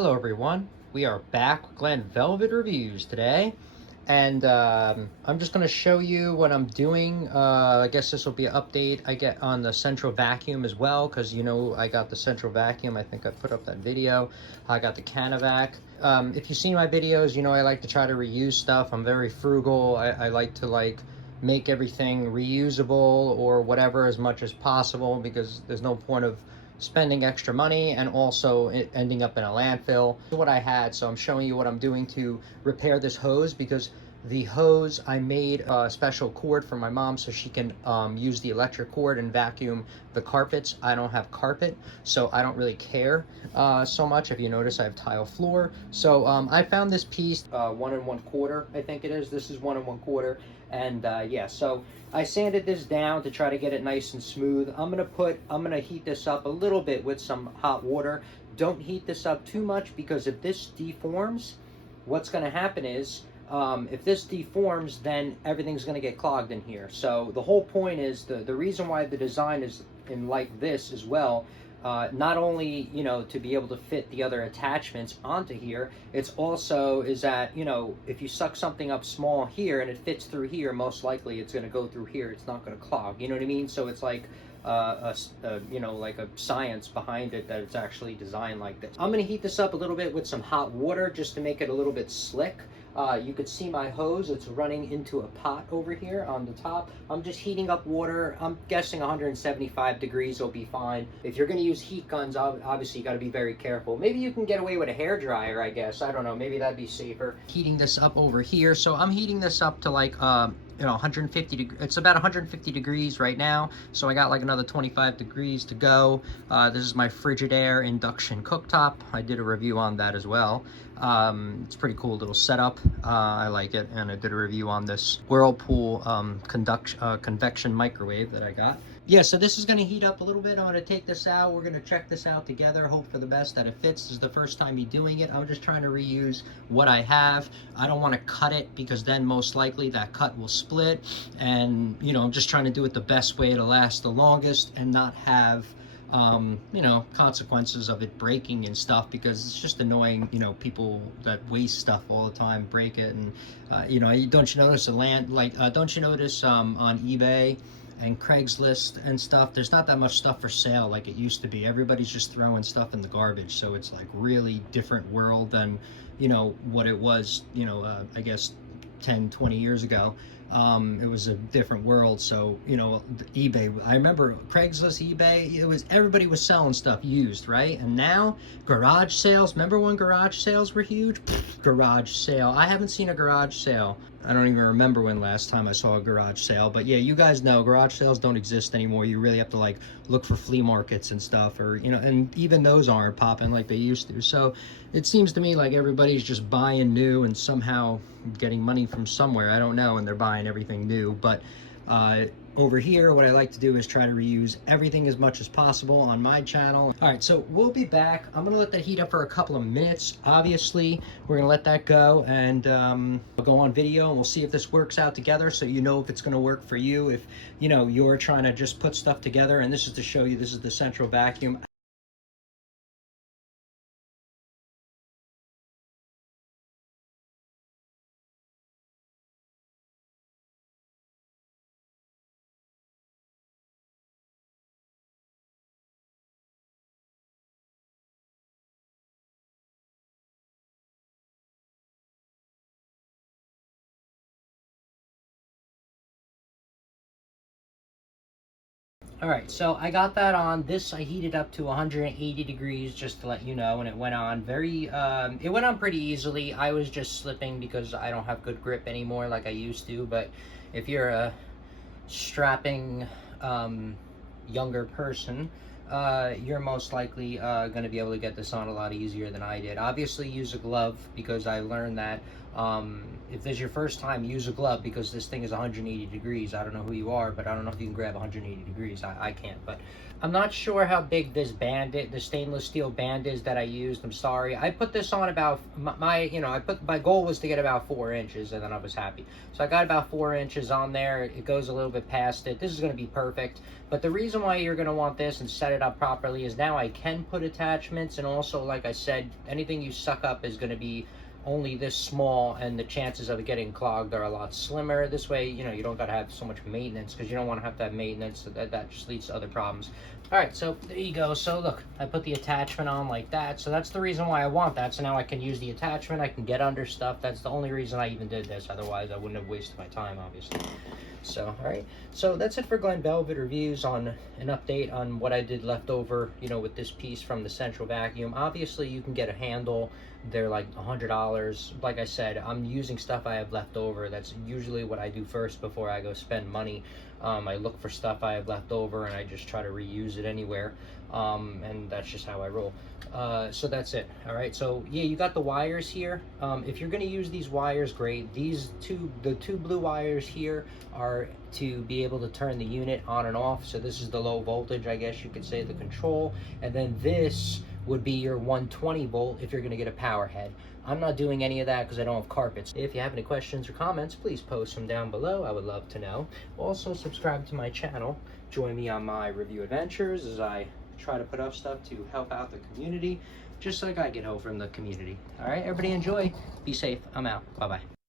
Hello everyone, we are back with Glen Velvet Reviews today, and I'm just going to show you what I'm doing. I guess this will be an update I get on the central vacuum as well, because you know I got the central vacuum. I think I put up that video. I got the CanaVac. If you've seen my videos, you know I like to try to reuse stuff. I'm very frugal. I like to make everything reusable or whatever as much as possible, because there's no point of spending extra money and also it ending up in a landfill. What I had, so I'm showing you what I'm doing to repair this hose, because the hose, I made a special cord for my mom so she can use the electric cord and vacuum the carpets. I don't have carpet, so I don't really care so much. If you notice, I have tile floor. So I found this piece, 1 1/4, I think it is. This is 1 1/4, and yeah, so I sanded this down to try to get it nice and smooth. I'm gonna heat this up a little bit with some hot water. Don't heat this up too much, because if this deforms, what's gonna happen is, if this deforms, then everything's gonna get clogged in here. So the whole point is, the reason why the design is in like this as well, not only, you know, to be able to fit the other attachments onto here, it's also is that, you know, if you suck something up small here and it fits through here, most likely it's going to go through here. It's not going to clog. You know what I mean? So it's like you know, like a science behind it, that it's actually designed like this. I'm going to heat this up a little bit with some hot water just to make it a little bit slick. You could see my hose, it's running into a pot over here on the top. I'm just heating up water. I'm guessing 175 degrees will be fine. If you're going to use heat guns, obviously you got to be very careful. Maybe you can get away with a hair dryer, I guess. I don't know, maybe that'd be safer. Heating this up over here, so I'm heating this up to like you know, 150 degrees. It's about 150 degrees right now, so I got like another 25 degrees to go. This is my Frigidaire induction cooktop. I did a review on that as well. It's pretty cool little setup. I like it, and I did a review on this Whirlpool convection microwave that I got. Yeah, so this is going to heat up a little bit. I'm going to take this out. We're going to check this out together, hope for the best that it fits. This is the first time me doing it. I'm just trying to reuse what I have. I don't want to cut it, because then most likely that cut will split. And, you know, I'm just trying to do it the best way to last the longest and not have you know, consequences of it breaking and stuff, because it's just annoying, you know, people that waste stuff all the time, break it. And you know, don't you notice don't you notice on eBay and Craigslist and stuff, there's not that much stuff for sale like it used to be. Everybody's just throwing stuff in the garbage, so it's like really different world than, you know, what it was, you know, I guess 10-20 years ago. It was a different world. So, you know, eBay, I remember Craigslist, eBay, it was, everybody was selling stuff used, right? And now garage sales, remember when garage sales were huge? Garage sale, I haven't seen a garage sale. I don't even remember when last time I saw a garage sale. But yeah, you guys know garage sales don't exist anymore. You really have to like look for flea markets and stuff, or, you know, and even those aren't popping like they used to. So it seems to me like everybody's just buying new and somehow getting money from somewhere, I don't know, and they're buying everything new. But over here, what I like to do is try to reuse everything as much as possible on my channel. All right, so we'll be back. I'm gonna let that heat up for a couple of minutes. Obviously, we're gonna let that go, and I'll go on video, and we'll see if this works out together, so you know if it's gonna work for you. If, you know, you're trying to just put stuff together, and this is to show you, this is the central vacuum. All right, so I got that on. This I heated up to 180 degrees just to let you know, and it went on it went on pretty easily. I was just slipping because I don't have good grip anymore like I used to. But if you're a strapping younger person, you're most likely going to be able to get this on a lot easier than I did. Obviously, use a glove, because I learned that If this is your first time, use a glove, because this thing is 180 degrees. I don't know who you are, but I don't know if you can grab 180 degrees. I can't, but I'm not sure how big this band is, the stainless steel band is that I used. I'm sorry. I put this on about my goal was to get about 4 inches, and then I was happy. So I got about 4 inches on there. It goes a little bit past it. This is going to be perfect. But the reason why you're going to want this and set it up properly is now I can put attachments, and also, like I said, anything you suck up is going to be only this small, and the chances of it getting clogged are a lot slimmer. This way, you don't got to have so much maintenance, because you don't want to have maintenance. So that just leads to other problems. All right, so there you go. So look, I put the attachment on like that. So that's the reason why I want that. So now I can use the attachment. I can get under stuff. That's the only reason I even did this. Otherwise, I wouldn't have wasted my time, obviously. So, all right. So that's it for Glen Velvet Reviews, on an update on what I did left over, with this piece from the central vacuum. Obviously, you can get a handle. They're like $100. Like I said, I'm using stuff I have left over. That's usually what I do first before I go spend money. I look for stuff I have left over, and I just try to reuse it anywhere. And that's just how I roll. So that's it. All right. So yeah, you got the wires here. If you're going to use these wires, great. The two blue wires here are to be able to turn the unit on and off. So this is the low voltage, I guess you could say, the control. And then this would be your 120 volt if you're going to get a power head. I'm not doing any of that because I don't have carpets. If you have any questions or comments, please post them down below. I would love to know. Also, subscribe to my channel. Join me on my review adventures as I try to put up stuff to help out the community, just like I get hope from the community. All right, everybody enjoy. Be safe. I'm out. Bye-bye.